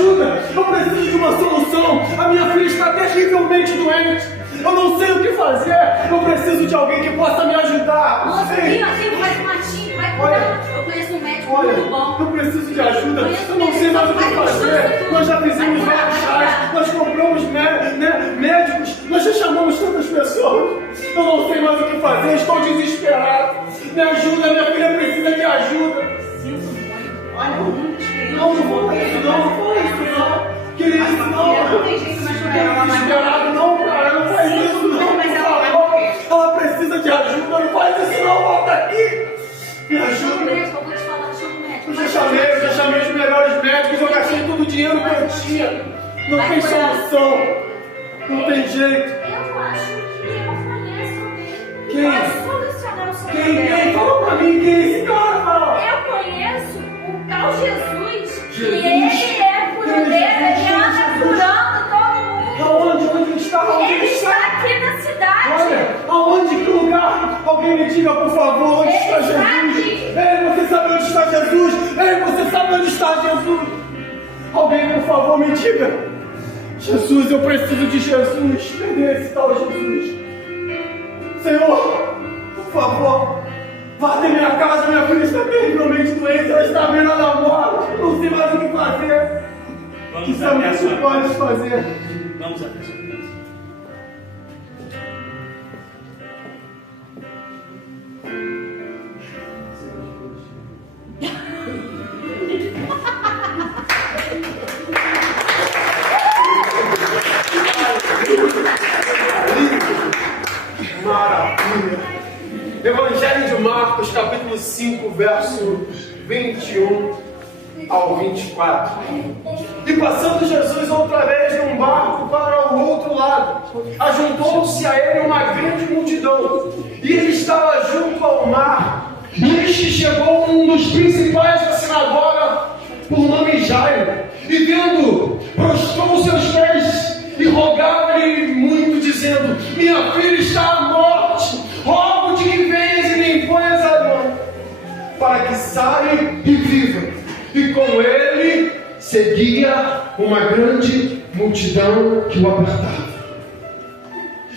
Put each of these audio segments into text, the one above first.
ajuda, eu preciso de uma solução. A minha filha está terrivelmente doente, eu não sei o que fazer, eu preciso de alguém que possa me ajudar. Nossa, aqui faz um matinho, vai cuidar. Eu conheço um médico muito bom. Eu preciso de ajuda, eu não sei mais o que fazer. Nós já fizemos vários chás, nós compramos médicos, nós já chamamos tantas pessoas. Eu não sei mais o que fazer, estou desesperado. Me ajuda, minha filha precisa de ajuda. Olha, não fala isso não. Queria isso não. Não tem jeito mais pra ela. Desesperado não, cara, não faz isso não. Mas ela precisa de ajuda, não faz isso não, volta aqui. Me ajuda. Eu vou te falar, chama o médico. Eu já chamei os melhores médicos, eu gastei todo o dinheiro que eu tinha. Não tem solução. Não tem jeito. Eu acho que eu conheço alguém. Quem? Pode solucionar o seu Quem? Fala pra mim, quem é esse cara, fala. Eu conheço o tal Jesus. Jesus? E ele é curandeiro, ele anda curando todo mundo. Onde está? Ele está aqui na cidade. Olha, aonde, que lugar? Alguém me diga, por favor, onde está Jesus? Ei, você sabe onde está Jesus? Ei, você sabe onde está Jesus? Alguém, por favor, me diga. Jesus, eu preciso de Jesus. Cadê esse tal Jesus? Senhor, por favor, vá até minha casa. Minha filha está terrivelmente doente, ela está vendo na morte. Não sei mais o que fazer. Que somente tu podes fazer. Vamos até a sua casa. Maravilha! Evangelho de Marcos, capítulo 5, verso 21 ao 24. E passando Jesus outra vez num barco para o outro lado, ajuntou-se a ele uma grande multidão, e ele estava junto ao mar. E eis que chegou um dos principais da sinagoga, por nome Jairo, e vendo, prostrou os seus pés e rogava-lhe muito, dizendo: minha filha está à morte, rogo-te que venhas e me imponhas a mão, para que saia e viva. E com ele seguia uma grande multidão que o apertava.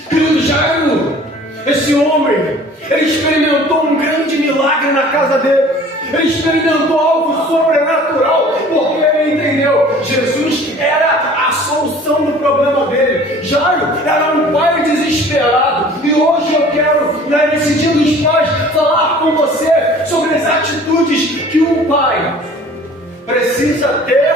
Querido Jairo, esse homem, ele experimentou um grande milagre na casa dele. Ele experimentou algo sobrenatural, porque ele entendeu, Jesus era a solução do problema dele. Jairo era um pai desesperado, e hoje eu quero, nesse dia dos pais, falar com você sobre as atitudes que um pai precisa ter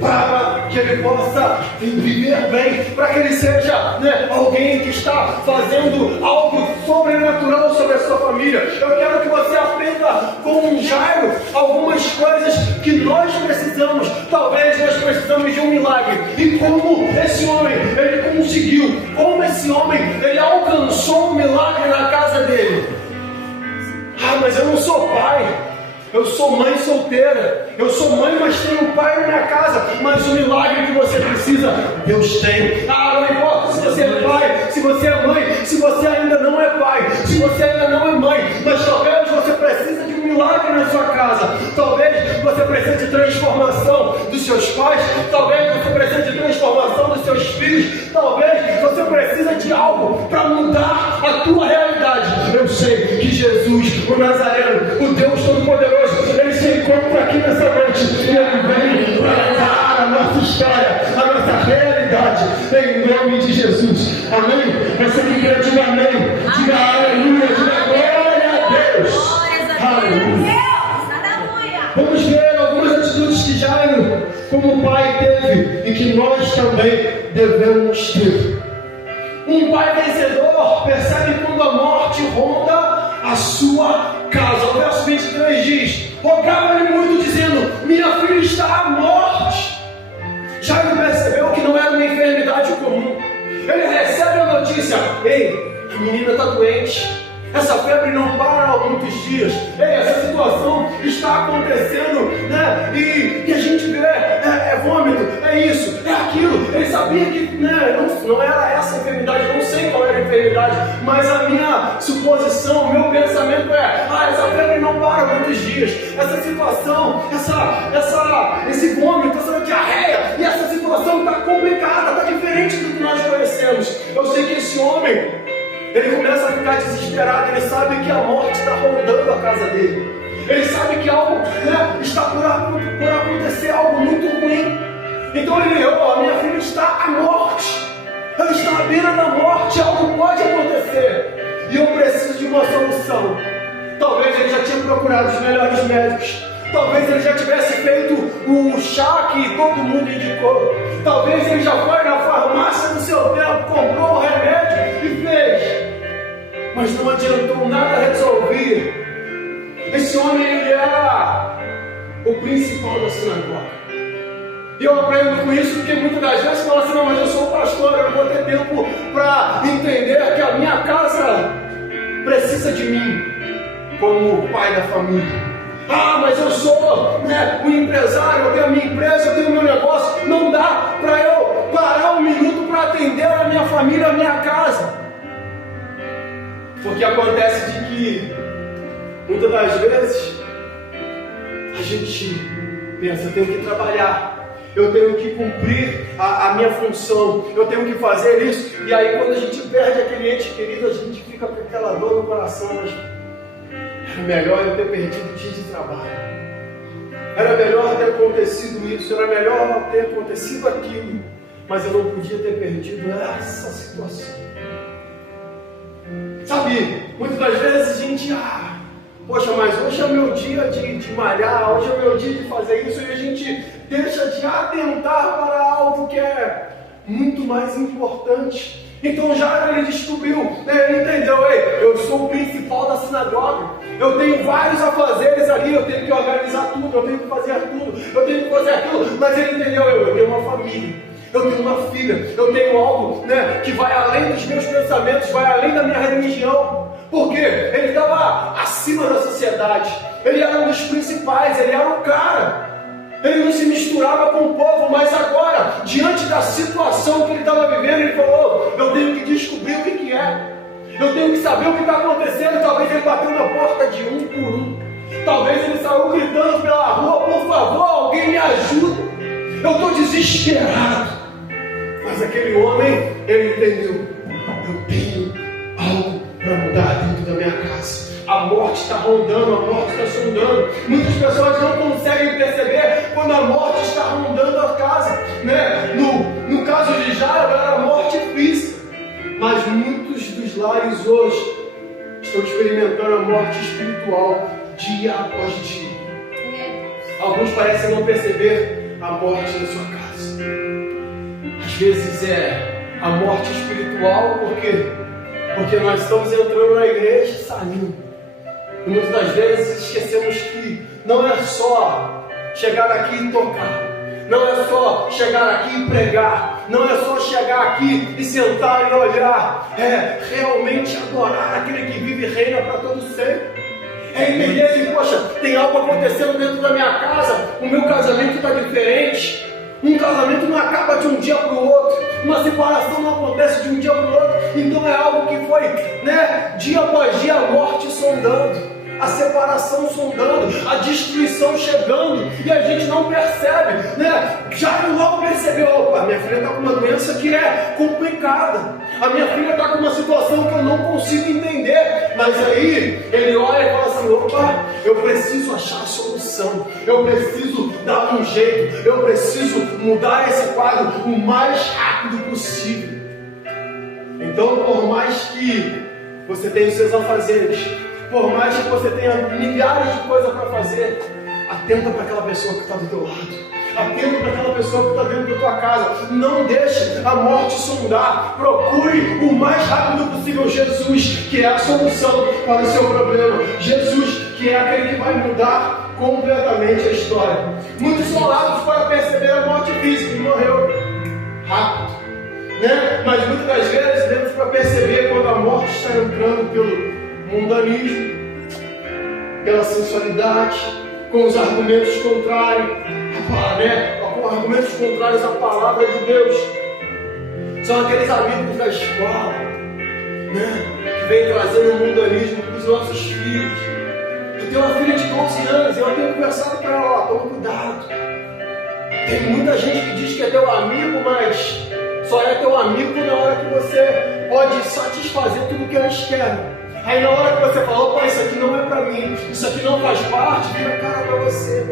para que ele possa viver bem, para que ele seja alguém que está fazendo algo sobrenatural sobre a sua família. Eu quero que você aprenda com Jairo algumas coisas que nós precisamos. Talvez nós precisamos de um milagre, e como esse homem ele conseguiu, como esse homem ele alcançou um milagre na casa dele. Mas eu não sou pai, eu sou mãe solteira, eu sou mãe, mas tenho pai na minha casa. Mas o milagre que você precisa, Deus tem. Não importa se você é pai, se você é mãe, se você ainda não é pai, se você ainda não é mãe, mas talvez você precise de um milagre na sua casa. Talvez você precise de transformação dos seus pais, talvez você precise de transformação dos seus filhos, talvez você precisa de algo para mudar a tua realidade. Eu sei que Jesus, o Nazareno, o Deus Todo-Poderoso, ele se encontra aqui nessa noite, e ele vem para mudar a nossa história, a nossa realidade, em nome de Jesus. Amém? Você que quer, diga amém, diga aleluia, diga glória a Deus. Aleluia. Vamos ver algumas atitudes que Jairo, como pai, teve e que nós também devemos ter. Um pai vencedor percebe quando a morte ronda a sua casa. O verso 23 diz: rogava-lhe muito, dizendo: minha filha está à morte. Jairo percebeu que não era uma enfermidade comum. Ele recebe a notícia: ei, a menina está doente, essa febre não para há muitos dias, ei, essa situação está acontecendo, e a gente vê, é vômito, é isso, é aquilo. Ele sabia que não era essa enfermidade, não sei qual era a enfermidade, mas a minha suposição, o meu pensamento é: essa febre não para há muitos dias, essa situação, esse vômito, essa diarreia, Ele começa a ficar desesperado, ele sabe que a morte está rondando a casa dele. Ele sabe que algo está por acontecer, algo muito ruim. Então ele, a minha filha está à morte. Ela está à beira da morte, algo pode acontecer. E eu preciso de uma solução. Talvez ele já tinha procurado os melhores médicos. Talvez ele já tivesse feito o chá que todo mundo indicou. Talvez ele já foi na farmácia no seu tempo, comprou o remédio e fez. Mas não adiantou nada resolver. Esse homem, ele era o principal da sinagoga. E eu aprendo com isso porque muitas das vezes fala assim, não, mas eu sou pastor, eu não vou ter tempo para entender que a minha casa precisa de mim como pai da família. Ah, mas eu sou um empresário, eu tenho a minha empresa, eu tenho o meu negócio. Não dá para eu parar um minuto para atender a minha família, a minha casa. Porque acontece de que muitas das vezes a gente pensa, eu tenho que trabalhar, eu tenho que cumprir a minha função, eu tenho que fazer isso. E aí quando a gente perde aquele ente querido, a gente fica com aquela dor no coração. Mas era melhor eu ter perdido o dia de trabalho. Era melhor ter acontecido isso, era melhor ter acontecido aquilo. Mas eu não podia ter perdido essa situação. Sabe, muitas das vezes a gente, poxa, mas hoje é o meu dia de malhar, hoje é o meu dia de fazer isso, e a gente deixa de atentar para algo que é muito mais importante. Então já ele descobriu, ele entendeu, eu sou o principal da sinagoga, eu tenho vários afazeres ali, eu tenho que organizar tudo, eu tenho que fazer tudo, eu tenho que fazer aquilo, mas ele entendeu, eu tenho uma família, eu tenho uma filha, eu tenho algo que vai além dos meus pensamentos, vai além da minha religião. Porque ele estava acima da sociedade, ele era um dos principais, ele era o cara. Ele não se misturava com o povo, mas agora, diante da situação que ele estava vivendo, ele falou, eu tenho que descobrir o que é. Eu tenho que saber o que está acontecendo. Talvez ele bateu na porta de um por um. Talvez ele saiu gritando pela rua, por favor, alguém me ajuda. Eu estou desesperado. Mas aquele homem, ele entendeu, eu tenho algo para mudar dentro da minha casa. A morte está rondando, a morte está sondando. Muitas pessoas não conseguem perceber quando a morte está rondando a casa, No caso de Jairo era a morte física, mas muitos dos lares hoje estão experimentando a morte espiritual dia após dia. Alguns parecem não perceber a morte na sua casa. Às vezes é a morte espiritual porque nós estamos entrando na igreja e saindo. E muitas das vezes esquecemos que não é só chegar aqui e tocar, não é só chegar aqui e pregar, não é só chegar aqui e sentar e olhar, é realmente adorar aquele que vive e reina para todo sempre. É entender que, poxa, tem algo acontecendo dentro da minha casa, o meu casamento está diferente. Um casamento não acaba de um dia para o outro, uma separação não acontece de um dia para o outro. Então é algo que foi, dia após dia, a morte sondando, a separação sondando, a destruição chegando, e a gente não percebe, Já logo percebeu, opa, minha filha está com uma doença que é complicada, a minha filha está com uma situação que eu não consigo entender, mas aí ele olha e fala assim, opa, eu preciso achar a solução, eu preciso dar um jeito, eu preciso mudar esse quadro o mais rápido possível. Então, por mais que você tenha os seus afazeres, por mais que você tenha milhares de coisas para fazer, atenta para aquela pessoa que está do teu lado. Atenta para aquela pessoa que está dentro da tua casa. Não deixe a morte sondar. Procure o mais rápido possível Jesus, que é a solução para o seu problema. Jesus, que é aquele que vai mudar completamente a história. Muitos são rápidos para perceber a morte física e morreu rápido. Mas muitas das vezes temos para perceber quando a morte está entrando pelo mundanismo, pela sensualidade, com os argumentos contrários, argumentos contrários à palavra de Deus. São aqueles amigos da escola, que vem trazendo o mundanismo para os nossos filhos. Eu tenho uma filha de 12 anos, eu tenho conversado com ela, toma cuidado. Tem muita gente que diz que é teu amigo, mas só é teu amigo na hora que você pode satisfazer tudo que eles querem. Aí na hora que você fala, opa, isso aqui não é para mim, isso aqui não faz parte, vira a cara para você.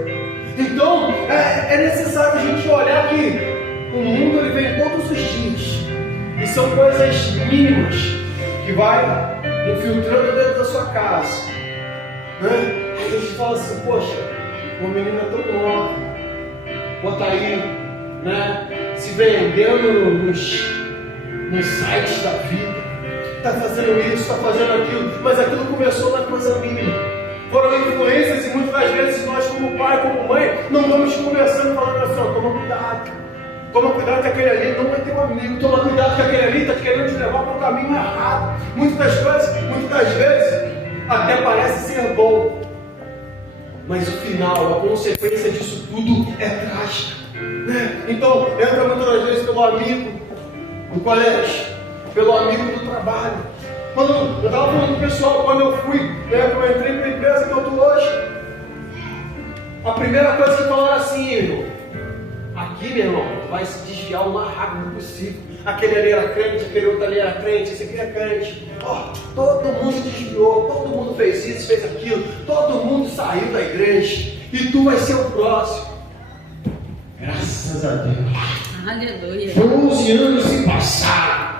Então, é necessário a gente olhar que o mundo ele vem todos os dias. E são coisas mínimas que vai infiltrando dentro da sua casa. Né? Aí a gente fala assim, poxa, uma menina tão nova, bota aí, né, se vendendo nos sites da vida, está fazendo isso, está fazendo aquilo, mas aquilo começou na coisa mínima. Foram influências e muitas das vezes nós, como pai, como mãe, não vamos conversando, falando assim, ó, toma cuidado. Toma cuidado que aquele ali não é teu amigo. Toma cuidado que aquele ali está querendo te levar para o caminho errado. Muitas das vezes, até parece ser bom. Mas o final, a consequência disso tudo é trágica. Né? Então, entra muitas das vezes pelo amigo do colégio, pelo amigo do trabalho. Quando eu estava falando com o pessoal, quando eu fui, né, quando eu entrei para a empresa que eu estou hoje, a primeira coisa que falaram assim, irmão, aqui, meu irmão, vai se desviar o mais rápido possível. Aquele ali era crente, aquele outro ali era crente, esse aqui é crente. Oh, todo mundo desviou, todo mundo fez isso, fez aquilo, todo mundo saiu da igreja. E tu vai ser o próximo. Graças a Deus. Aleluia. 11 anos se passaram.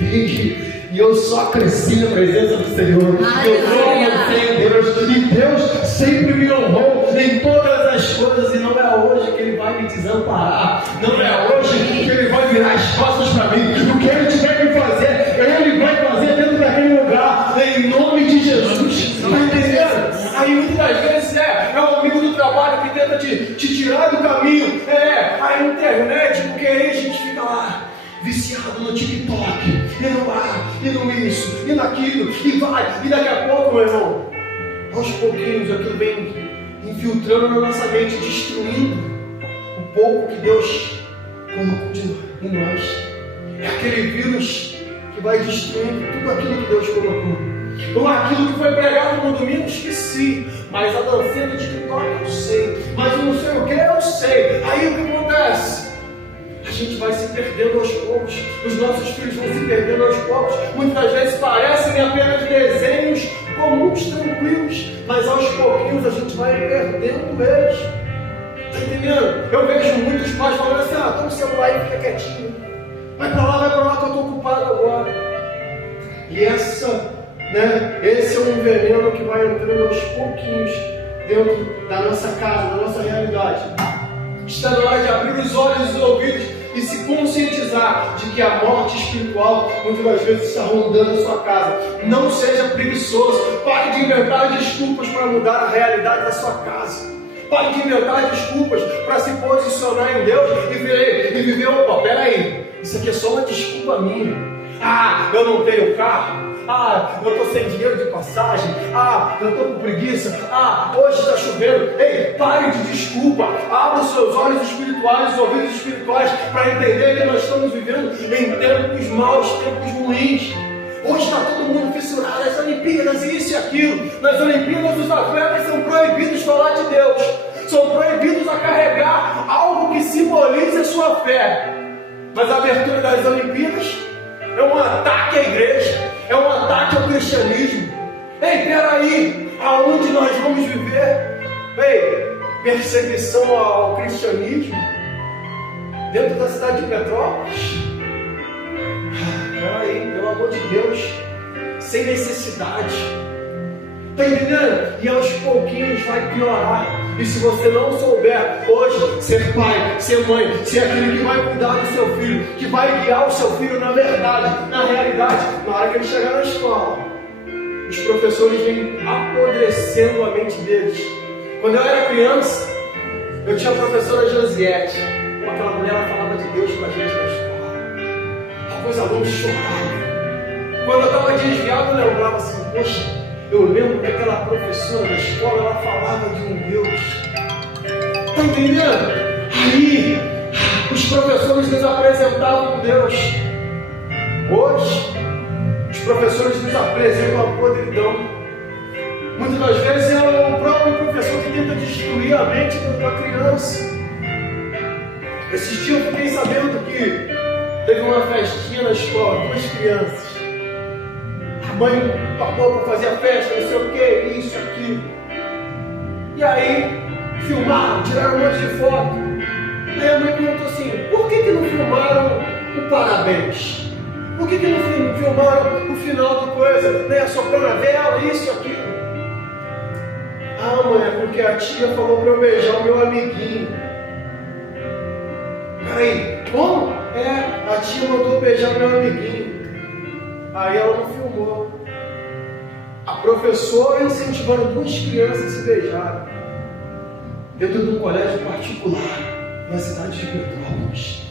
E eu só cresci na presença do Senhor. Aleluia. Eu só avancei em Deus. E Deus sempre me honrou em todas as coisas. E não é hoje que Ele vai me desamparar. Não é hoje que Ele vai virar as costas para mim. O que Ele tiver que fazer, Ele vai fazer dentro daquele lugar. Em nome de Jesus. Está entendendo? Aí muitas das vezes é o amigo do trabalho que tenta te tirar do caminho. É a internet, porque aí a gente fica lá viciado no TikTok, e no ar, e no isso, e naquilo, e vai, e daqui a pouco, meu irmão, aos pouquinhos aquilo vem infiltrando na nossa mente, destruindo o pouco que Deus colocou em nós. É aquele vírus que vai destruindo tudo aquilo que Deus colocou. Ou aquilo que foi pregado no domingo, esqueci, mas a dancinha do TikTok eu sei, mas eu não sei o que eu sei. Aí o que acontece? A gente vai se perdendo aos poucos, os nossos filhos vão se perdendo aos poucos. Muitas vezes parecem apenas desenhos comuns, tranquilos, mas aos pouquinhos a gente vai perdendo eles. Está entendendo? Eu vejo muitos pais falando assim, toma o celular e fica quietinho. Vai para lá que eu estou ocupado agora. E esse é um veneno que vai entrando aos pouquinhos dentro da nossa casa, da nossa realidade. Está na hora de abrir os olhos e os ouvidos e se conscientizar de que a morte espiritual muitas das vezes está rondando a sua casa. Não seja preguiçoso. Pare de inventar desculpas para mudar a realidade da sua casa. Pare de inventar desculpas para se posicionar em Deus e viver, opa, peraí, isso aqui é só uma desculpa minha. Eu não tenho carro. Eu estou sem dinheiro de passagem. Eu estou com preguiça. Hoje está chovendo. Ei, pare de desculpa. Abra os seus olhos espirituais, os ouvidos espirituais, para entender que nós estamos vivendo em tempos maus, tempos ruins. Hoje está todo mundo fissurado nas Olimpíadas, isso e aquilo. Nas Olimpíadas, os atletas são proibidos de falar de Deus. São proibidos a carregar algo que simbolize a sua fé. Mas a abertura das Olimpíadas é um ataque à igreja, é um ataque ao cristianismo. Ei, peraí, aonde nós vamos viver? Ei, perseguição ao cristianismo dentro da cidade de Petrópolis? Peraí, pelo amor de Deus, sem necessidade. Está entendendo? E aos pouquinhos vai piorar. E se você não souber hoje ser pai, ser mãe, ser aquele que vai cuidar do seu filho, que vai guiar o seu filho na verdade, na realidade, na hora que ele chegar na escola, os professores vêm apodrecendo a mente deles. Quando eu era criança, eu tinha a professora Josiette. Aquela mulher, ela falava de Deus com a gente na escola. Alguns alunos choravam. Quando eu estava desviado, eu lembrava assim, poxa, eu lembro que aquela professora da escola, ela falava de um Deus. Está entendendo? Aí, os professores nos apresentavam Deus. Hoje, os professores nos apresentam a podridão. Muitas das vezes é o próprio professor que tenta destruir a mente da criança. Esses dias eu fiquei sabendo que Teve uma festinha na escola, 2 crianças. A mãe pagou para fazer a festa, não sei o que, isso, aquilo. E aí, filmaram, tiraram um monte de foto. Aí a mãe perguntou assim, por que não filmaram o parabéns? Por que não filmaram o final da coisa? Né? Soprando a vela, isso, aquilo. Ah, mãe, é porque a tia falou para eu beijar o meu amiguinho. Peraí, como? A tia mandou beijar o meu amiguinho. Aí ela não filmou. A professora incentivando 2 crianças a se beijarem. Dentro de um colégio particular, na cidade de Petrópolis.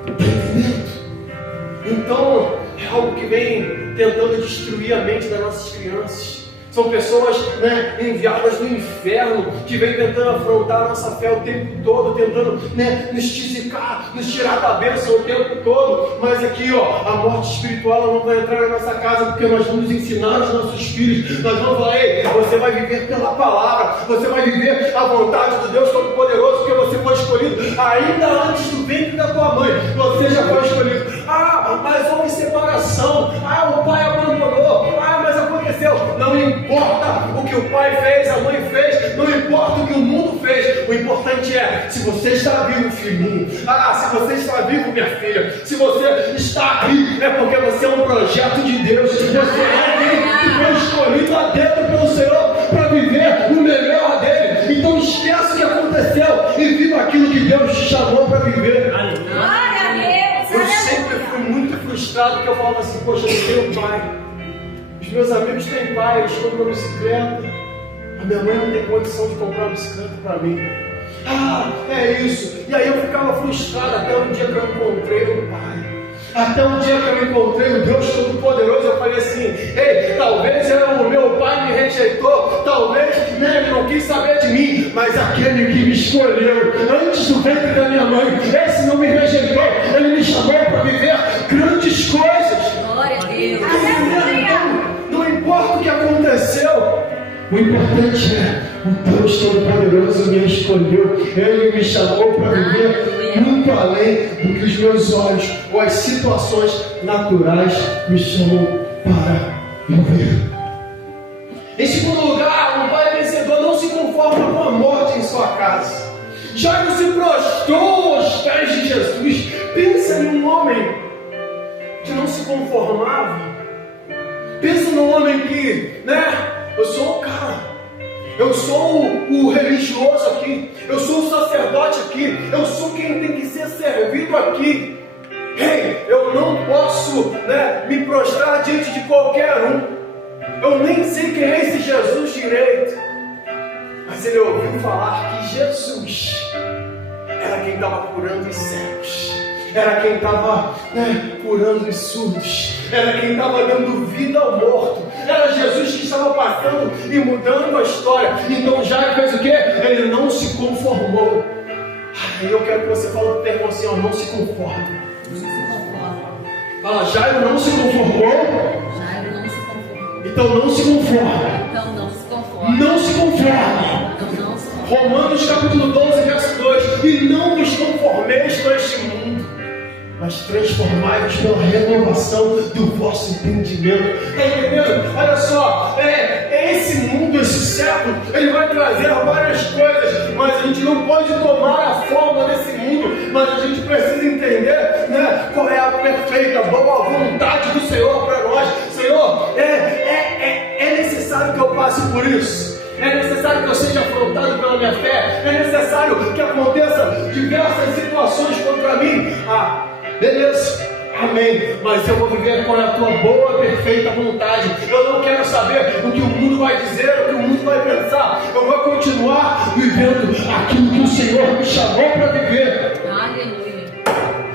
Está entendendo? Então, é algo que vem tentando destruir a mente das nossas crianças. São pessoas, né, enviadas do inferno, que vêm tentando afrontar a nossa fé o tempo todo, tentando, né, nos tisicar, nos tirar da bênção o tempo todo. Mas aqui, ó, a morte espiritual ela não vai entrar na nossa casa, porque nós vamos ensinar os nossos filhos. Nós vamos falar, ei, você vai viver pela palavra, você vai viver a vontade do Deus Todo-Poderoso, porque você foi escolhido ainda antes do ventre da tua mãe. Você já foi escolhido. Ah, mas houve separação. Ah, o pai abandonou. Ah, mas aconteceu. Não importa o que o pai fez, a mãe fez, não importa o que o mundo fez. O importante é, se você está vivo, filhinho. Ah, se você está vivo, minha filha. Se você está aqui, é porque você é um projeto de Deus. Você é alguém que foi escolhido lá dentro pelo Senhor para viver o melhor dele. Então esquece o que aconteceu e viva aquilo que Deus te chamou para viver. Glória a Deus. Eu sempre fui muito frustrado, porque eu falava assim, poxa, eu tenho pai. Os meus amigos têm pai, eles compram uma bicicleta. A minha mãe não tem condição de comprar uma bicicleta para mim. Ah, é isso. E aí eu ficava frustrado até um dia que eu encontrei o pai. Até um dia que eu encontrei o Deus Todo-Poderoso, eu falei assim, ei, talvez o meu pai me rejeitou, talvez, né, ele não quis saber de mim, mas aquele que me escolheu antes do ventre da minha mãe, esse não me rejeitou, ele me chamou para viver grandes coisas. Glória a Deus. Então, não importa o que aconteceu, o importante é o Deus Todo-Poderoso me escolheu, ele me chamou para viver muito além do que os meus olhos ou as situações naturais me chamam para viver. Em segundo lugar, um pai vencedor não se conforma com a morte em sua casa. Jairo se prostrou aos pés de Jesus. Pensa em um homem que não se conformava. Pensa num homem que, né? Eu sou o cara. Eu sou o religioso aqui. Eu sou o sacerdote aqui. Eu sou quem tem que ser servido aqui. Ei, eu não posso, né, me prostrar diante de qualquer um. Eu nem sei quem é esse Jesus direito. Mas ele ouviu falar que Jesus era quem estava curando os cegos. Era quem estava, né, curando os surdos. Era quem estava dando vida ao morto. Era Jesus que estava passando e mudando a história. Então Jairo fez o quê? Ele não se conformou. E eu quero que você fale para o teu irmão assim, ó, não se conforme. Não se conforma. Fala, Jairo não se conformou. Jairo não se conformou. Então não se conforme. Então não se conforma. Não se conforme. Então não se conforma. Romanos capítulo 12, verso 2. E não vos conformeis com este mundo, mas transformai-vos pela renovação do vosso entendimento. Está entendendo? Olha só, esse mundo, esse século, ele vai trazer várias coisas, mas a gente não pode tomar a forma desse mundo, mas a gente precisa entender, né, qual é a perfeita, boa vontade do Senhor para nós. Senhor, é necessário que eu passe por isso. É necessário que eu seja afrontado pela minha fé. É necessário que aconteça diversas situações contra mim. Ah, beleza, amém. Mas eu vou viver com a tua boa, perfeita vontade. Eu não quero saber o que o mundo vai dizer, o que o mundo vai pensar. Eu vou continuar vivendo aquilo que o Senhor me chamou para viver. Aleluia.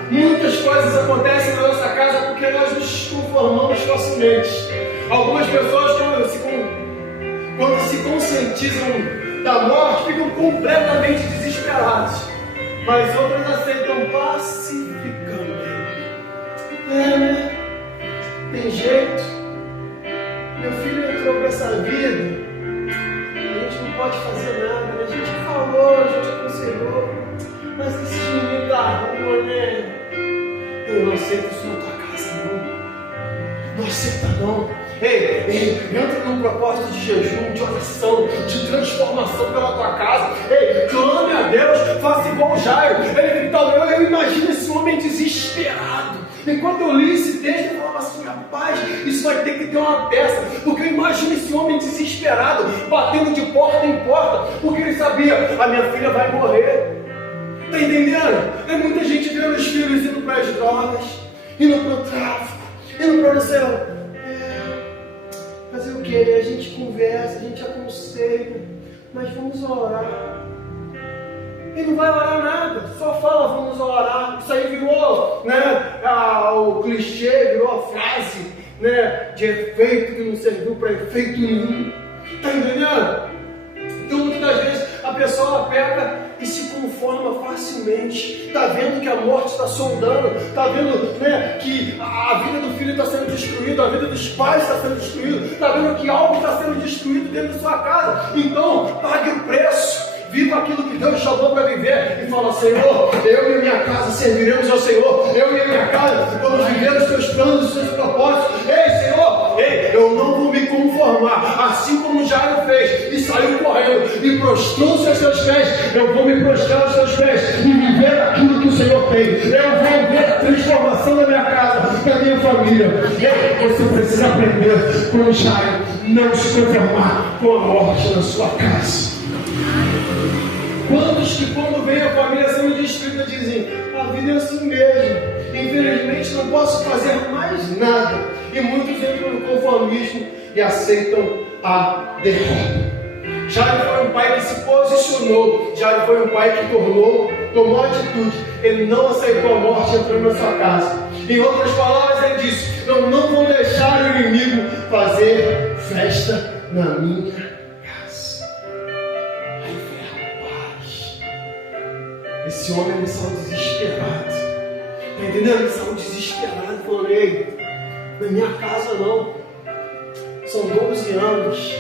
Muitas coisas acontecem na nossa casa porque nós nos conformamos facilmente. Algumas pessoas, quando se conscientizam da morte, ficam completamente desesperadas. Mas outras aceitam pacificamente. Né? Tem jeito. Meu filho entrou para essa vida. A gente não pode fazer nada. A gente falou, a gente aconselhou. Mas esse menino da rua, né? aceita isso na tua casa, não. Não aceita, não. Ei, entra num propósito de jejum, de oração, de transformação pela tua casa. Ei, clame a Deus, faça igual o Jairo. Eu imagino esse homem desesperado. Enquanto eu li esse texto, eu falava assim, rapaz, isso vai ter que ter uma peça, porque eu imagino esse homem desesperado, batendo de porta em porta, porque ele sabia, a minha filha vai morrer. Está entendendo? É muita gente vendo os filhos indo para as drogas, indo para o tráfico, indo para o céu. Fazer o que? A gente conversa, a gente aconselha, mas vamos orar. E não vai orar nada, só fala vamos orar. Isso aí virou, né, o clichê, virou a frase, né, de efeito que não serviu para efeito nenhum. Está entendendo? Então muitas das vezes a pessoa peca e se conforma facilmente. Está vendo que a morte está sondando, está vendo, né, que a vida do filho está sendo destruída, a vida dos pais está sendo destruída, está vendo que algo está sendo destruído dentro da sua casa. Então pague o preço. Viva aquilo que Deus chamou para viver e fala, Senhor, eu e a minha casa serviremos ao Senhor, eu e a minha casa vamos viver os teus planos, os teus propósitos. Ei, Senhor, eu não vou me conformar, assim como Jairo fez e saiu correndo e prostrou-se aos seus pés, eu vou me prostrar aos seus pés e viver aquilo que o Senhor tem. Eu vou ver a transformação da minha casa, da minha família. Ei, você precisa aprender com Jairo, não se conformar com a morte na sua casa. Quantos que quando vem a família sendo destruída dizem, a vida é assim mesmo, infelizmente não posso fazer mais nada. E muitos entram no conformismo e aceitam a derrota. Jairo foi um pai que se posicionou, Jairo foi um pai que tomou atitude. Ele não aceitou a morte entrando na sua casa. Em outras palavras, ele disse, eu não vou deixar o inimigo fazer festa na minha casa. Esse homem, ele saiu desesperado. Está entendendo? Ele saiu desesperado. Falou, ei, na minha casa não. São 12 anos.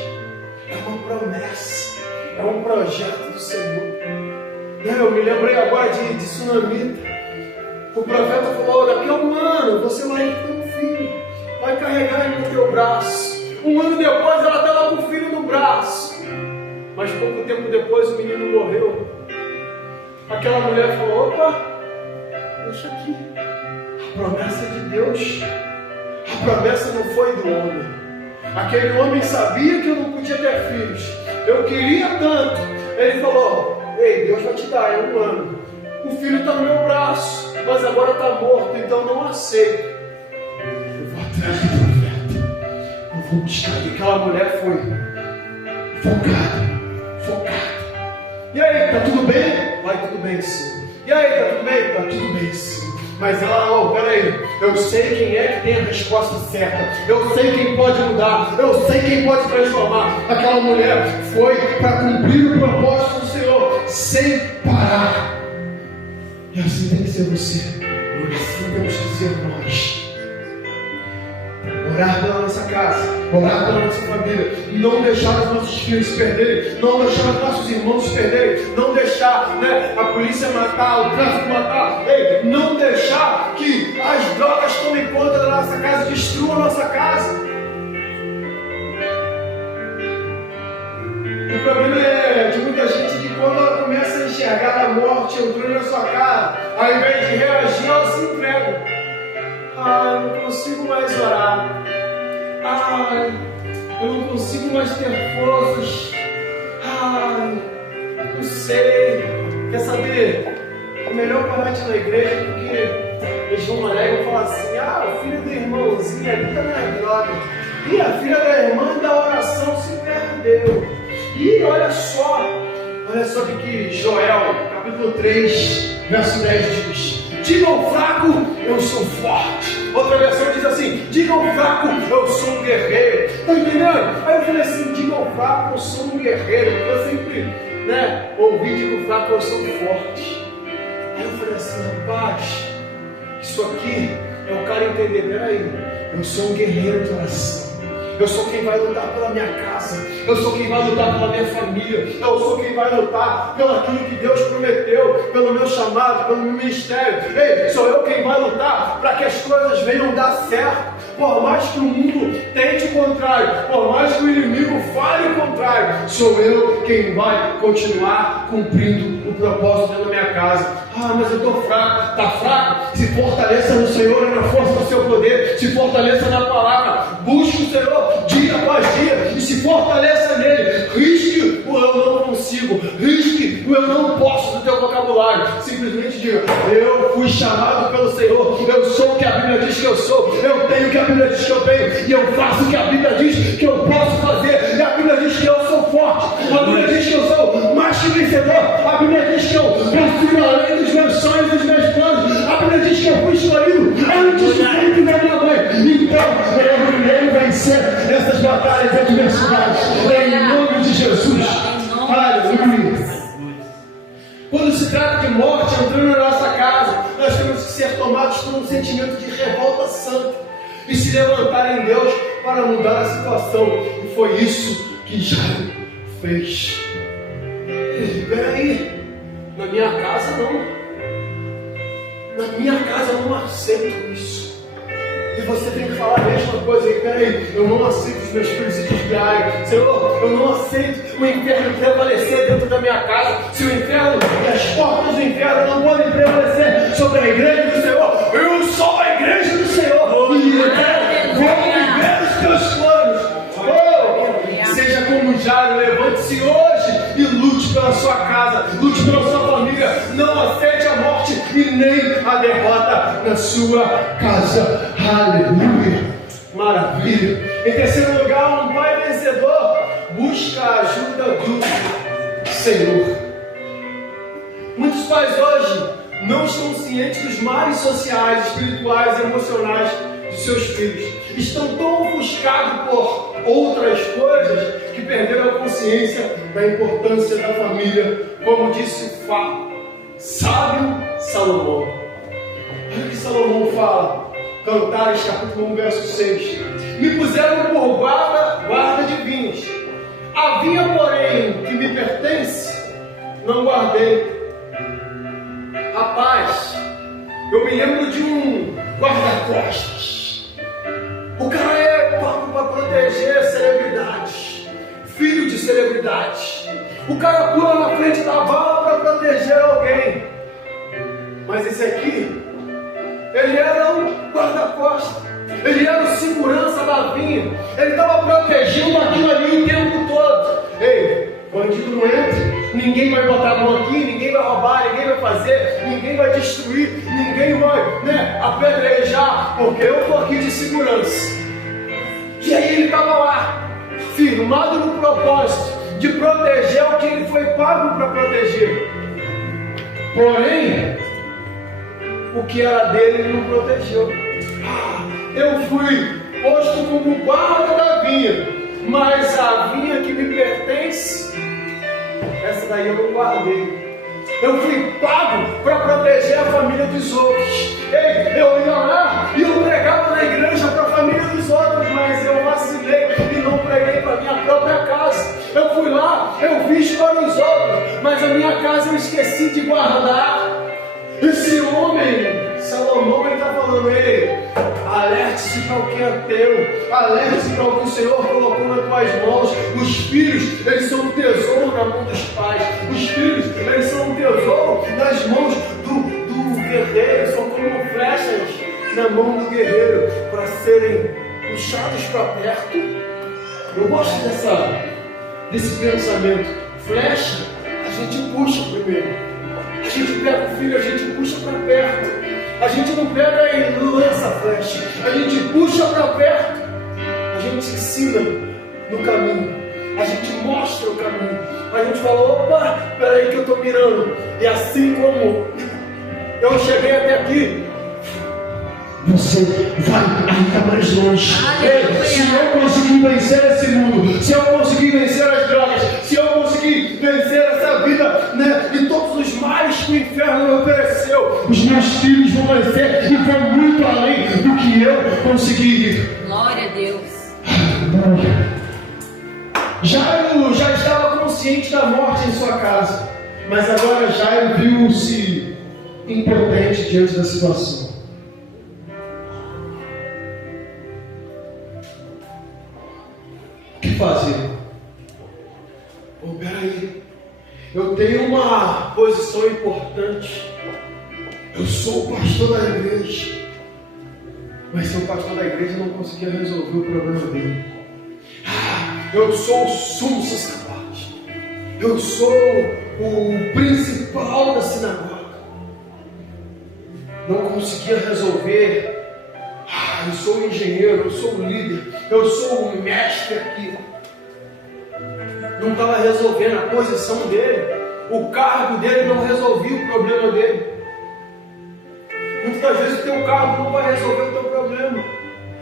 É uma promessa. É um projeto do Senhor. Eu me lembrei agora de Sunamita. O profeta falou, daqui a um ano você vai ter um filho. Vai carregar ele no teu braço. Um ano depois ela está lá com o filho no braço. Mas pouco tempo depois o menino morreu. Aquela mulher falou, opa, deixa aqui, a promessa é de Deus, a promessa não foi do homem. Aquele homem sabia que eu não podia ter filhos, eu queria tanto. Ele falou, ei, Deus vai te dar, é um ano. O filho está no meu braço, mas agora está morto, então não aceito. Eu vou atrás do profeta, eu vou buscar. E aquela mulher foi focada. E aí, tá tudo bem? Vai tudo bem sim. E aí, tá tudo bem? Tá tudo bem sim. Mas ela, peraí, eu sei quem é que tem a resposta certa. Eu sei quem pode mudar. Eu sei quem pode transformar. Aquela mulher foi para cumprir o propósito do Senhor sem parar. E assim tem que ser você. E assim temos que ser nós. Orar pela nossa casa, orar pela nossa família, não deixar os nossos filhos se perderem, não deixar os nossos irmãos se perderem, não deixar, né, a polícia matar, o tráfico matar, ei, não deixar que as drogas tomem conta da nossa casa, destruam a nossa casa. O problema é de muita gente que quando ela começa a enxergar a morte entrando na sua casa, ao invés de reagir, ela se entrega. Eu não consigo mais orar. Eu não consigo mais ter forças. Não sei. Quer saber? É melhor parar de ir na igreja porque eles vão olhar e vão falar assim: o filho do irmãozinho ali está na droga. E a filha da irmã da oração se perdeu. E olha só o que Joel, capítulo 3, verso 10 diz. Diga ao fraco, eu sou forte. Outra versão diz assim, diga ao fraco, eu sou um guerreiro. Está entendendo? Aí eu falei assim, diga ao fraco, eu sou um guerreiro. Porque eu sempre, ouvi, diga ao fraco, eu sou forte. Aí eu falei assim, rapaz, isso aqui é o cara entender, peraí, eu sou um guerreiro de oração. Eu sou quem vai lutar pela minha casa. eu sou quem vai lutar pela minha família, eu sou quem vai lutar pelo aquilo que Deus prometeu, pelo meu chamado, pelo meu ministério. Ei, sou eu quem vai lutar para que as coisas venham dar certo. Por mais que o mundo tente o contrário, por mais que o inimigo fale o contrário, sou eu quem vai continuar cumprindo o propósito dentro da minha casa. Ah, mas eu estou fraco. Está fraco? Se fortaleça no Senhor e na força do seu poder. Se fortaleça na palavra. Busque o Senhor dia após dia e se fortaleça nele. Risque o eu não consigo. Risque o eu não posso do teu vocabulário. Simplesmente diga: eu fui chamado pelo Senhor. Eu sou o que a Bíblia diz que eu sou. Eu tenho o que a Bíblia diz que eu tenho. E eu faço o que a Bíblia diz que eu posso fazer. E a Bíblia diz que eu sou forte. A Bíblia diz que eu sou mais que vencedor. A Bíblia diz que eu consigo além dos meus sonhos e dos meus planos. A Bíblia diz que eu fui escolhido antes do tempo da minha mãe. Então eu irei vencer essas batalhas e adversidades em nome de Jesus. Aleluia. Quando se trata de morte entrando na nossa casa, nós temos que ser tomados por um sentimento de revolta santa e se levantar em Deus para mudar a situação. E foi isso que Jairo fez. Peraí, na minha casa não. Na minha casa eu não aceito isso. E você tem que falar a mesma coisa. Peraí, eu não aceito os meus filhos se desviarem. Senhor, eu não aceito o inferno prevalecer dentro da minha casa. Se o inferno e as portas do inferno não podem prevalecer sobre a igreja do Senhor, eu sou a igreja do Senhor. E vou viver os teus planos. Oh, seja como Jairo, levante-se hoje e lute pela sua casa, lute pela sua família. Não aceite a morte e nem a derrota na sua casa. Aleluia, maravilha. Em terceiro lugar, um pai vencedor busca a ajuda do Senhor. Muitos pais hoje não estão cientes dos males sociais, espirituais e emocionais de seus filhos. Estão tão ofuscados por outras coisas que perderam a consciência da importância da família, como disse o sábio Salomão. Olha o que Salomão fala. Cantares, capítulo 1, verso 6. Me puseram por guarda de vinhas. A vinha, porém, que me pertence, não guardei. Rapaz, eu me lembro de um guarda-costas. O cara é pago para proteger celebridades, filho de celebridades. O cara pula na frente da bala para proteger alguém. Mas esse aqui, ele era um guarda-costas, ele era o segurança da vinha, ele estava protegendo aquilo ali o tempo todo. Ei, bandido não entra, ninguém vai botar a mão aqui, ninguém vai roubar, ninguém vai fazer, ninguém vai destruir, ninguém vai apedrejar, porque eu estou aqui de segurança. E aí ele estava lá, firmado no propósito de proteger o que ele foi pago para proteger. Porém, o que era dele ele não protegeu. Eu fui posto como guarda da vinha, mas a vinha que me pertence, essa daí eu não guardei. Eu fui pago para proteger a família dos outros. Ei, eu ia lá e eu pregava na igreja para a família dos outros, mas eu vacilei e não preguei para a minha própria casa. Eu fui lá, eu fiz para os outros, mas a minha casa eu esqueci de guardar. Esse homem, Salomão, ele está falando: ei, alerte-se para o que é teu, alerte-se para o que o Senhor colocou nas tuas mãos. Os filhos, eles são um tesouro na mão dos pais. Os filhos, eles são um tesouro nas mãos do guerreiro, são como flechas na mão do guerreiro para serem puxados para perto. Eu gosto desse pensamento. Flecha, a gente puxa primeiro. A gente pega o filho, a gente puxa para perto. A gente não pega e lança a flecha. A gente puxa para perto. A gente ensina no caminho. A gente mostra o caminho. A gente fala: opa, peraí que eu estou mirando. E assim como eu cheguei até aqui, você vai ainda mais longe. Ei, se eu conseguir vencer esse mundo, se eu conseguir vencer as drogas, se eu conseguir vencer essa vida, e todos os males que o inferno me ofereceu, os meus filhos vão vencer e vão muito além do que eu consegui ir. Glória a Deus. Já ciente da morte em sua casa, mas agora Jairo viu-se impotente diante da situação. O que fazer? Oh, peraí, eu tenho uma posição importante. Eu sou o pastor da igreja. Mas ser o pastor da igreja não conseguia resolver o problema dele. Eu sou o sumo sacerdote. Eu sou o principal da sinagoga. Não conseguia resolver. Eu sou o engenheiro, eu sou o líder, eu sou o mestre aqui. Não estava resolvendo a posição dele. O cargo dele não resolvia o problema dele. Muitas das vezes o teu cargo não vai resolver o teu problema.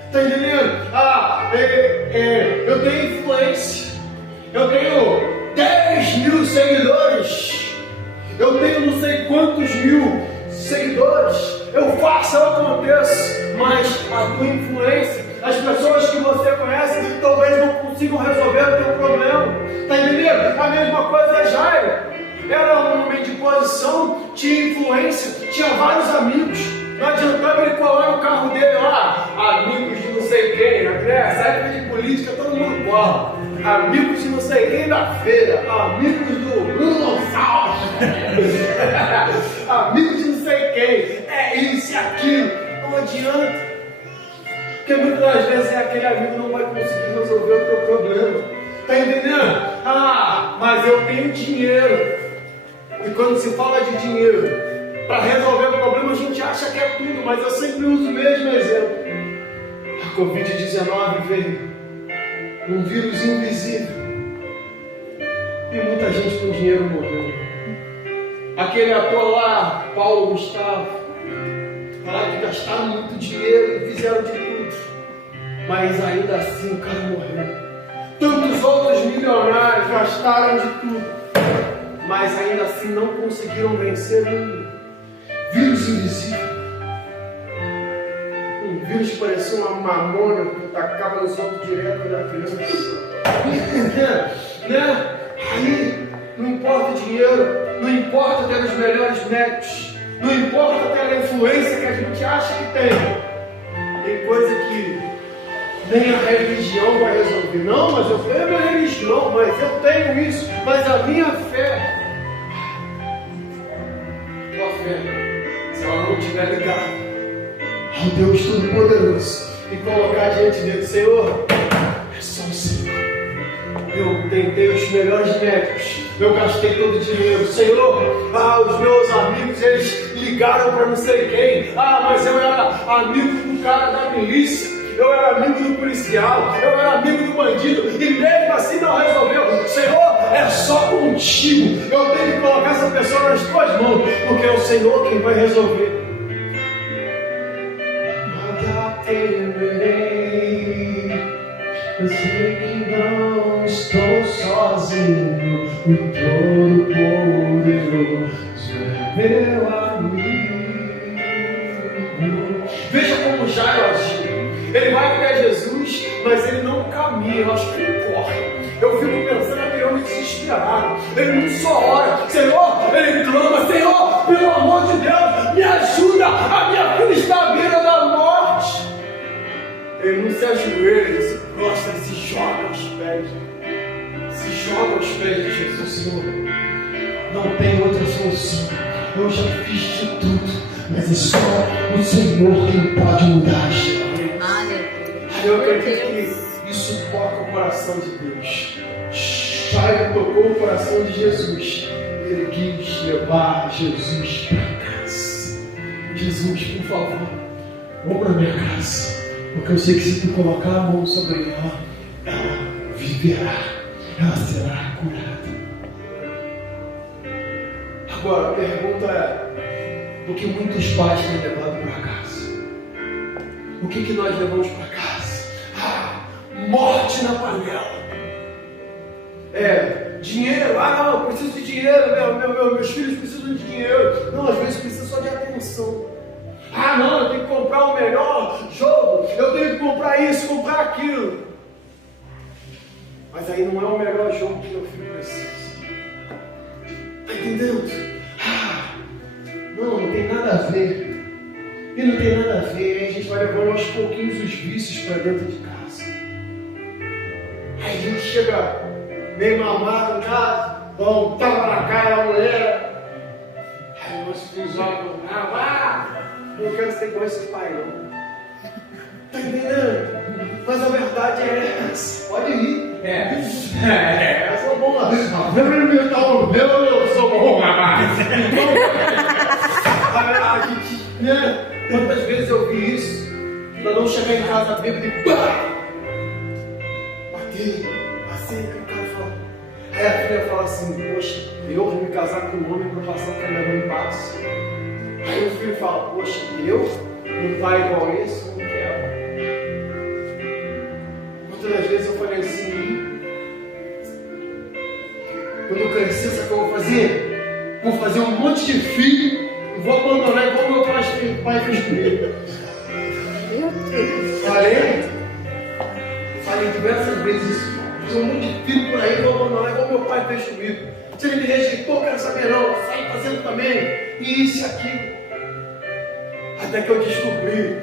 Está entendendo? Eu tenho influência. Eu tenho 10.000 seguidores. Eu tenho não sei quantos mil seguidores. Eu faço, eu aconteço. Mas a tua influência, as pessoas que você conhece, talvez não consigam resolver o teu problema. Está entendendo? A mesma coisa é Jairo. Era um homem de posição, tinha influência, tinha vários amigos. Não adiantava ele colar no carro dele lá, amigos de não sei quem, né? Essa época de política todo mundo cola. Amigos de não sei quem da feira, amigos do Bruno Gonçalves, amigos de não sei quem, é isso e aquilo. Não adianta, porque muitas das vezes aquele amigo não vai conseguir resolver o teu problema. Está entendendo? Mas eu tenho dinheiro. E quando se fala de dinheiro, para resolver o problema a gente acha que é tudo, mas eu sempre uso o mesmo exemplo. A Covid-19 veio, um vírus invisível, e muita gente com dinheiro morreu. Aquele ator lá, Paulo Gustavo, falaram que gastaram muito dinheiro e fizeram de tudo, mas ainda assim o cara morreu. Tantos outros milionários gastaram de tudo, mas ainda assim não conseguiram vencer um vírus invisível. Um vírus que parecia uma mamona que tacava nos outros direto da criança. Né? Aí não importa o dinheiro, não importa ter os melhores médicos, não importa ter a influência que a gente acha que tem. Tem coisa que nem a religião vai resolver. Não, mas eu tenho a minha religião, mas eu tenho isso, mas a minha fé. Tua fé, se ela não estiver ligada ao Deus Todo-Poderoso e colocar diante dele, Senhor, é só o Senhor. Eu tentei os melhores médicos, eu gastei todo o dinheiro, Senhor, os meus amigos, eles ligaram para não sei quem, mas eu era amigo do cara da milícia, eu era amigo do policial, eu era amigo do bandido, e mesmo assim não resolveu. Senhor, é só contigo. Eu tenho que colocar essa pessoa nas tuas mãos, porque é o Senhor quem vai resolver. Nada temerei, eu sei que não estou sozinho, o Todo-Poderoso é meu amigo. Veja como Jairo agiu. Ele vai até Jesus, mas ele não caminha, eu acho que ele corre. Eu fico pensando naquele homem desesperado. Ele não só ora, Senhor, ele clama, Senhor, pelo amor de Deus, me ajuda, a minha filha está à beira da morte. Ele não se ajoelha, ele se prostra, ele se joga aos pés. Se joga aos pés de Jesus, Senhor. Não tem outra solução. Eu já fiz de tudo, mas é só o Senhor quem pode mudar a história. Eu acredito que isso toca o coração de Deus. Jairo tocou o coração de Jesus. Ele quis levar Jesus para casa. Jesus, por favor, vamos para minha casa, porque eu sei que se tu colocar a mão sobre ela viverá, ela será curada. Agora a pergunta é: o que muitos pais têm levado para casa? O que nós levamos para casa? Morte na panela. Dinheiro. Não, eu preciso de dinheiro. Meus filhos precisam de dinheiro. Não, às vezes precisa só de atenção. Não, eu tenho que comprar o melhor jogo. Eu tenho que comprar isso, comprar aquilo. Mas aí não é o melhor jogo que meu filho precisa. Está entendendo? Não tem nada a ver. E não tem nada a ver. Aí a gente vai levando aos pouquinhos os vícios para dentro de casa. Aí a gente chega meio mamado em casa, dá um tapa na cara da mulher. Aí nós filhos olham, não quero ser igual esse pai, não. Tá entendendo? Mas a verdade é essa. Pode ir. Eu sou bom. Eu sou bom, rapaz. A gente, né? Quantas vezes eu vi isso? Pra não chegar em casa bêbado e pá! Bater, assim, que o cara fala. Aí a filha fala assim, poxa, eu vou me casar com um homem pra passar com a minha mãe passa. Aí o filho fala, poxa, eu? Um pai igual esse? Não quero. Quantas vezes eu falei assim, quando eu crescer, sabe o que eu vou fazer? Vou fazer um monte de filho e vou abandonar igual meu pai fez comigo. Meu Deus. Falei diversas vezes isso. Fazer um monte de filho por aí, vou abandonar igual meu pai fez comigo. Se ele me rejeitou, quero saber não, sai fazendo também, e isso e aquilo. Até que eu descobri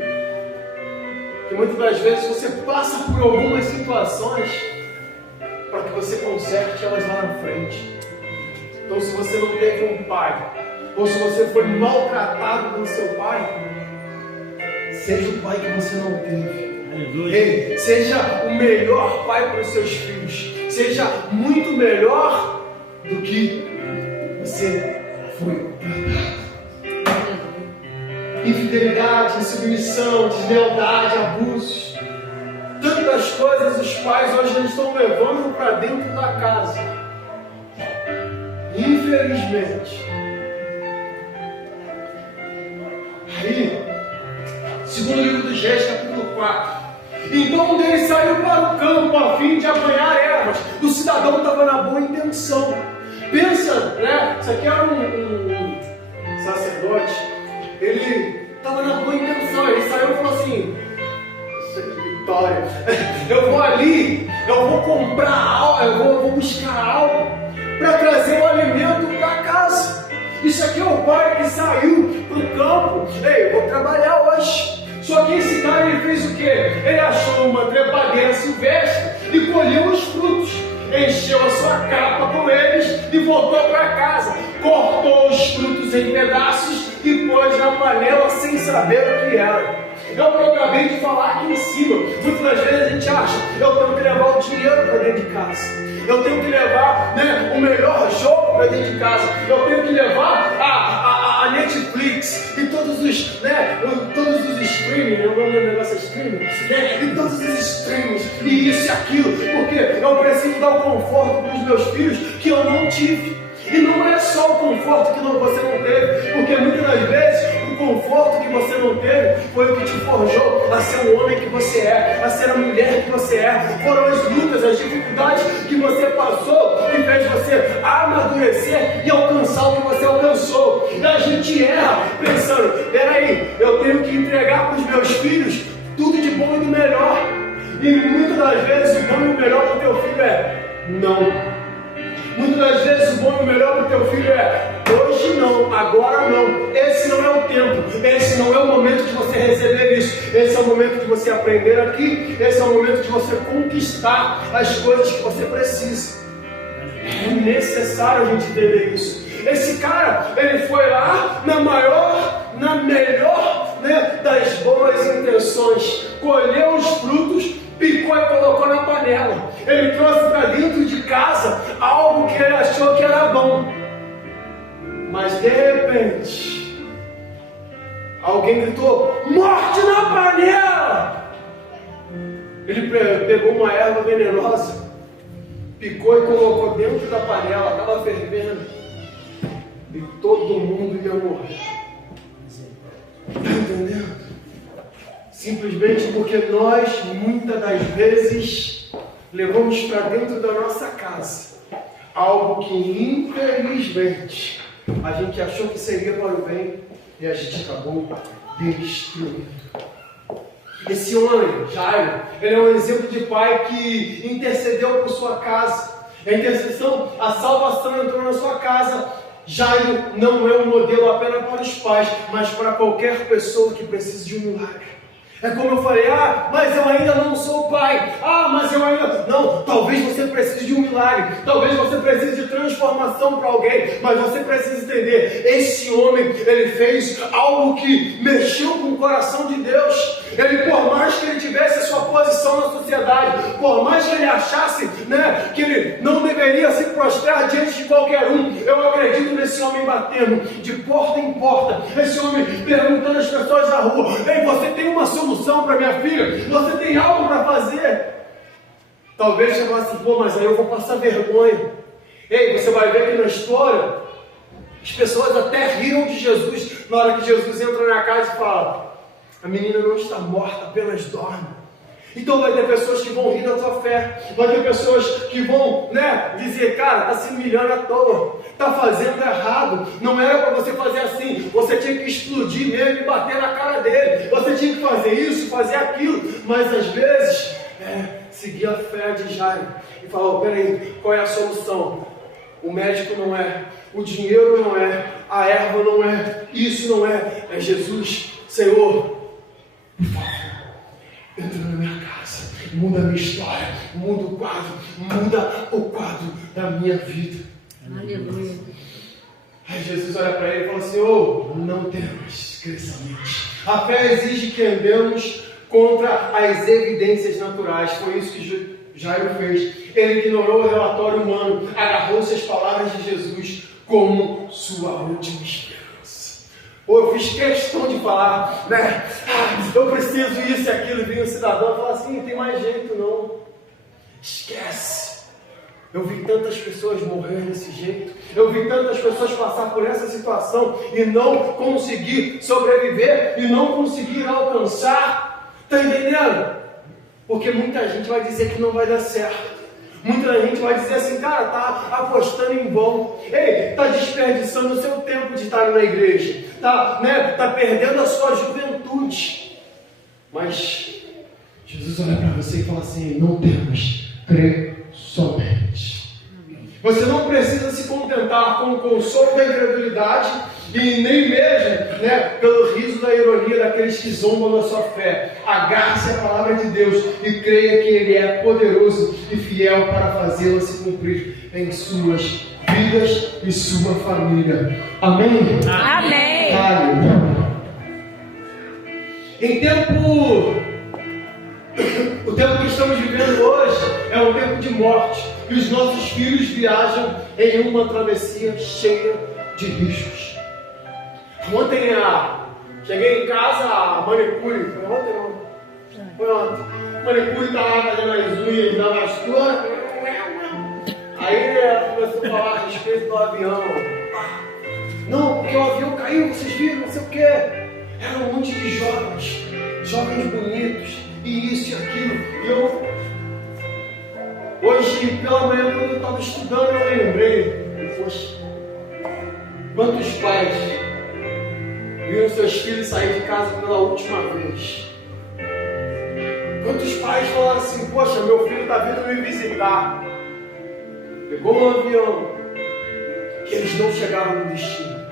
que muitas das vezes você passa por algumas situações para que você conserte elas lá na frente. Então, se você não teve um pai, ou se você foi maltratado pelo seu pai, seja o pai que você não teve. Ei, seja o melhor pai para os seus filhos. Seja muito melhor do que você foi tratado. Infidelidade, insubmissão, deslealdade, abusos. Tantas coisas os pais hoje eles estão levando para dentro da casa. Infelizmente. Aí, segundo livro dos Reis, capítulo 4. Então um deles saiu para o campo a fim de apanhar ervas. O cidadão estava na boa intenção. Pensa, né? Isso aqui era um sacerdote. Ele estava na boa intenção. Ele saiu e falou assim: Vitória, eu vou ali, eu vou comprar algo, eu vou buscar algo para trazer o alimento para casa. Isso aqui é o pai que saiu para o campo. Ei, eu vou trabalhar hoje. Só que esse cara ele fez o quê? Ele achou uma trepadeira silvestre e colheu os frutos. Encheu a sua capa com eles e voltou para casa. Cortou os frutos em pedaços e pôs na panela sem saber o que era. É o que eu acabei de falar aqui em cima. Muitas das vezes a gente acha, eu tenho que levar o dinheiro para dentro de casa. Eu tenho que levar, né, o melhor jogo para dentro de casa. Eu tenho que levar a Netflix e todos os, né, todos os streaming, eu não lembro o negócio streaming, né, e todos os streams, e isso e aquilo, porque eu preciso dar o conforto para os meus filhos que eu não tive. E não é só o conforto que você não teve, porque muitas das vezes o conforto que você não teve foi o que te forjou a ser o homem que você é, a ser a mulher que você é. Foram as lutas, as dificuldades que você passou que fez você amadurecer e alcançar o que você alcançou. E a gente erra pensando, peraí, eu tenho que entregar para os meus filhos tudo de bom e do melhor. E muitas das vezes o bom e o melhor para o teu filho é não. Muitas das vezes o bom e o melhor para o teu filho é hoje não, agora não, esse não é o tempo, esse não é o momento de você receber isso, esse é o momento de você aprender aqui, esse é o momento de você conquistar as coisas que você precisa. É necessário a gente entender isso. Esse cara, ele foi lá na melhor, né, das boas intenções, colheu os frutos, picou e colocou na panela. Ele trouxe para dentro de casa algo que ele achou que era bom. Mas de repente, alguém gritou: morte na panela! Ele pegou uma erva venenosa, picou e colocou dentro da panela, estava fervendo. E todo mundo ia morrer. Está entendendo? Simplesmente porque nós, muitas das vezes, levamos para dentro da nossa casa algo que, infelizmente, a gente achou que seria para o bem e a gente acabou destruindo. Esse homem, Jairo, ele é um exemplo de pai que intercedeu por sua casa. A intercessão, a salvação entrou na sua casa Jairo não é um modelo apenas para os pais, mas para qualquer pessoa que precise de um milagre. É como eu falei, mas eu ainda não sou pai. Mas eu ainda... Não, talvez você precise de um milagre. Talvez você precise de transformação para alguém. Mas você precisa entender, esse homem, ele fez algo que mexeu com o coração de Deus. Ele, por mais que ele tivesse a sua posição na sociedade, por mais que ele achasse, que ele não deveria se prostrar diante de qualquer um, eu acredito nesse homem batendo de porta em porta. Esse homem perguntando às pessoas na rua, ei, você tem uma solução para minha filha? Você tem algo para fazer? Talvez você fale assim, mas aí eu vou passar vergonha. Ei, você vai ver que na história, as pessoas até riram de Jesus na hora que Jesus entra na casa e fala, a menina não está morta, apenas dorme. Então vai ter pessoas que vão rir da tua fé. Vai ter pessoas que vão, dizer, cara, está se humilhando à toa. Está fazendo errado. Não era para você fazer assim. Você tinha que explodir mesmo e bater na cara dele. Você tinha que fazer isso, fazer aquilo. Mas às vezes, seguir a fé de Jairo. E falar, peraí, qual é a solução? O médico não é. O dinheiro não é. A erva não é. Isso não é. É Jesus. Senhor, por favor, entra na minha casa, muda a minha história, muda o quadro da minha vida. Aleluia. Aí Jesus olha para ele e fala assim, não temas, crescamente. A fé exige que andemos contra as evidências naturais. Foi isso que Jairo fez. Ele ignorou o relatório humano, agarrou-se às palavras de Jesus como sua última esperança. Eu fiz questão de falar, eu preciso isso e aquilo, e vinha o cidadão e fala assim, não tem mais jeito não, esquece. Eu vi tantas pessoas morrer desse jeito, eu vi tantas pessoas passar por essa situação e não conseguir sobreviver, e não conseguir alcançar, está entendendo? Porque muita gente vai dizer que não vai dar certo. Muita gente vai dizer assim, cara, tá apostando em vão. Ei, tá desperdiçando o seu tempo de estar na igreja. Tá perdendo a sua juventude. Mas Jesus olha para você e fala assim, não temas, crê somente. Você não precisa se contentar com o consolo da incredulidade e nem mesmo, pelo riso da ironia daqueles que zombam da sua fé. Agarre-se à palavra de Deus e creia que Ele é poderoso e fiel para fazê-la se cumprir em suas vidas e sua família. Amém? Amém. Aleluia. O tempo que estamos vivendo hoje é um tempo de morte. E os nossos filhos viajam em uma travessia cheia de riscos. Ontem cheguei em casa, a manicure, foi ontem não? Foi ontem. A manicure estava fazendo as unhas da vassoura. Aí ela começou a falar a respeito do avião. Não, porque o avião caiu, vocês viram, não sei o que. Era um monte de jovens bonitos, e isso e aquilo. E hoje pela manhã, quando eu estava estudando, eu lembrei, poxa, quantos pais viram seus filhos sair de casa pela última vez? Quantos pais falaram assim, poxa, meu filho está vindo me visitar. Pegou um avião, que eles não chegaram no destino.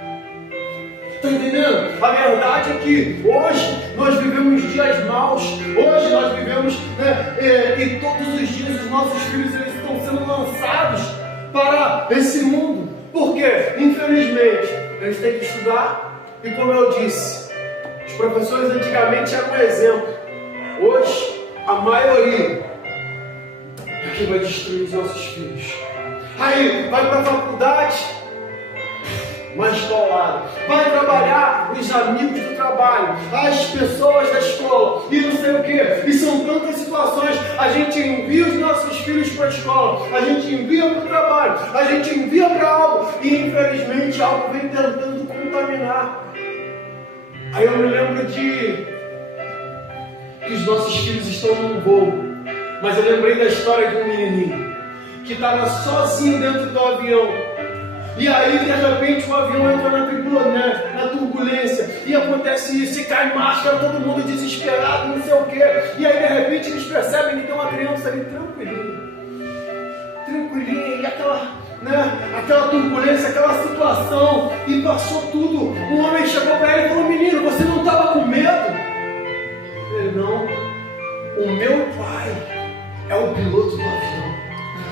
Está entendendo? A verdade é que hoje nós vivemos dias maus. Hoje nós vivemos, e todos os dias os nossos filhos eles estão sendo lançados para esse mundo. Por quê? Infelizmente, eles têm que estudar. E como eu disse, os professores antigamente eram um exemplo. Hoje, a maioria é que vai destruir os nossos filhos. Aí, vai para a faculdade, mais colado. Vai trabalhar, os amigos do trabalho, as pessoas da escola, e não sei o que. E são tantas situações. A gente envia os nossos filhos para a escola, a gente envia para o trabalho, a gente envia para algo, e infelizmente algo vem tentando contaminar. Aí eu me lembro que os nossos filhos estão num voo, mas eu lembrei da história de um menininho que estava sozinho dentro do avião. E aí, de repente, o avião entra na turbulência, e acontece isso, e cai máscara, todo mundo desesperado, não sei o quê. E aí, de repente, eles percebem que tem uma criança ali tranquilinha, e né, aquela turbulência, aquela situação, e passou tudo. Um homem chegou para ele e falou: menino, você não estava com medo? Ele: não, o meu pai é o piloto do avião.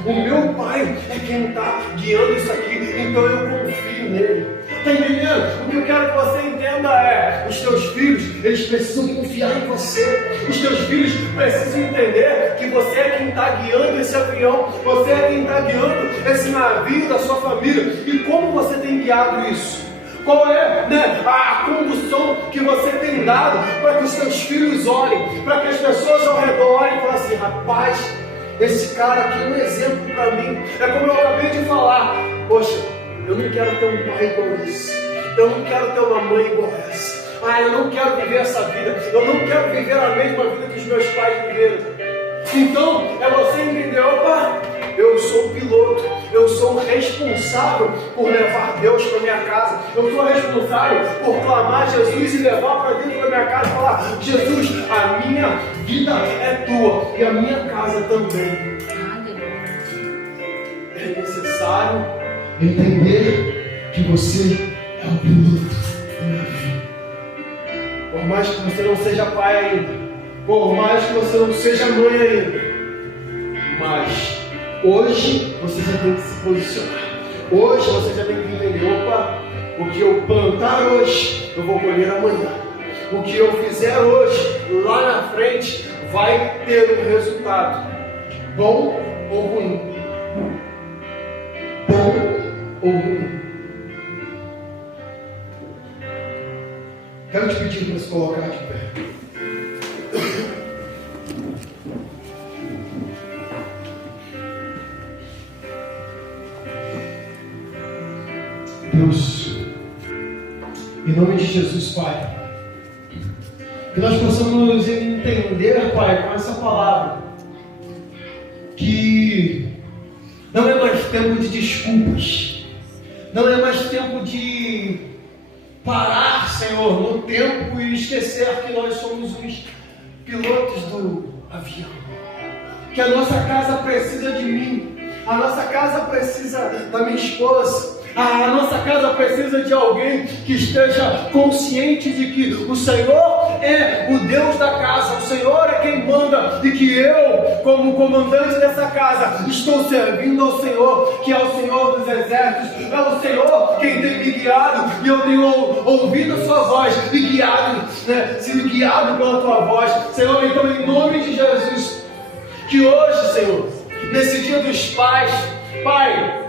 O meu pai é quem está guiando isso aqui, então eu confio nele. Está entendendo? O que eu quero que você entenda é: os teus filhos, eles precisam confiar em você. Os teus filhos precisam entender que você é quem está guiando esse avião, você é quem está guiando esse navio da sua família. E como você tem guiado isso? Qual é, né, a condução que você tem dado para que os seus filhos olhem, para que as pessoas ao redor olhem e falem assim: rapaz, esse cara aqui é um exemplo para mim. É como eu acabei de falar: poxa, eu não quero ter um pai igual esse, eu não quero ter uma mãe igual essa. Eu não quero viver essa vida, eu não quero viver a mesma vida que os meus pais viveram. Então, é você entender: opa, eu sou o piloto, eu sou o responsável por levar Deus para minha casa, eu sou responsável por clamar Jesus e levar para dentro da minha casa e falar: Jesus, a minha vida é tua e a minha casa também. É necessário entender que você é o piloto da minha vida. Por mais que você não seja pai ainda, por mais que você não seja mãe ainda, mas hoje você já tem que se posicionar. Hoje você já tem que entender: opa, o que eu plantar hoje, eu vou colher amanhã. O que eu fizer hoje, lá na frente, vai ter um resultado. Bom ou ruim? Bom ou ruim? Quero te pedir para se colocar de pé. Deus, em nome de Jesus, Pai, que nós possamos entender, Pai, com essa palavra, que não é mais tempo de desculpas, não é mais tempo de parar, Senhor, no tempo e esquecer que nós somos os pilotos do avião, que a nossa casa precisa de mim, a nossa casa precisa da minha esposa, a nossa casa precisa de alguém que esteja consciente de que o Senhor é o Deus da casa, o Senhor é quem manda, e que eu, como comandante dessa casa, estou servindo ao Senhor, que é o Senhor dos exércitos. É o Senhor quem tem me guiado, e eu tenho ouvido a sua voz e guiado, sido guiado pela tua voz, Senhor. Então, em nome de Jesus, que hoje, Senhor, nesse dia dos pais, Pai,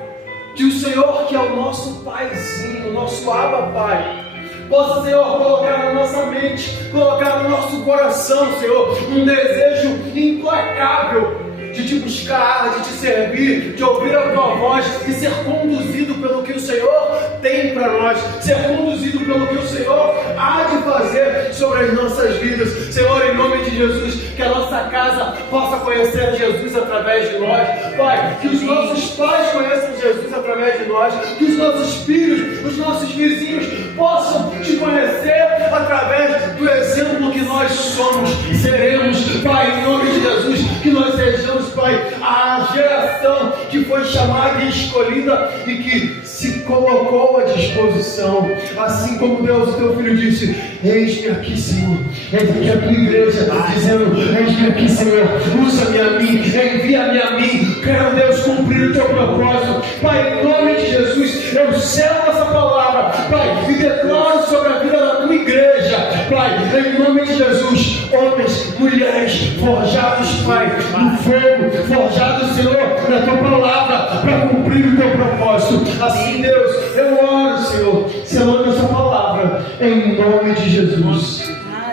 que o Senhor, que é o nosso Paizinho, o nosso Abba Pai, possa, Senhor, colocar na nossa mente, colocar no nosso coração, Senhor, um desejo implacável de te buscar, de te servir, de ouvir a tua voz e ser conduzido pelo que o Senhor tem para nós, ser conduzido pelo que o Senhor há de fazer sobre as nossas vidas. Senhor, em nome de Jesus, que a nossa casa possa conhecer Jesus através de nós, Pai, que os nossos pais conheçam Jesus através de nós, que os nossos filhos, os nossos vizinhos possam te conhecer através do exemplo que nós somos, seremos, Pai, em nome de Jesus, que nós sejamos, Pai, a geração que foi chamada e escolhida e que se colocou à disposição, assim como Deus, o teu filho, disse: eis-me aqui, Senhor. Eis aqui a tua igreja, dizendo: eis-me aqui, Senhor, usa-me a mim, envia-me a mim. Quero, Deus, cumprir o teu propósito, Pai, em nome de Jesus. Eu selo essa palavra, Pai, e declaro sobre a vida da tua igreja, Pai, em nome de Jesus. Homens, mulheres, forjados, Pai, no fogo, forjados, Senhor, na tua palavra, para cumprir o teu propósito. Assim, Deus, eu oro, Senhor, selando essa palavra, em nome de Jesus.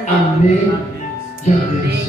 Amém e amém.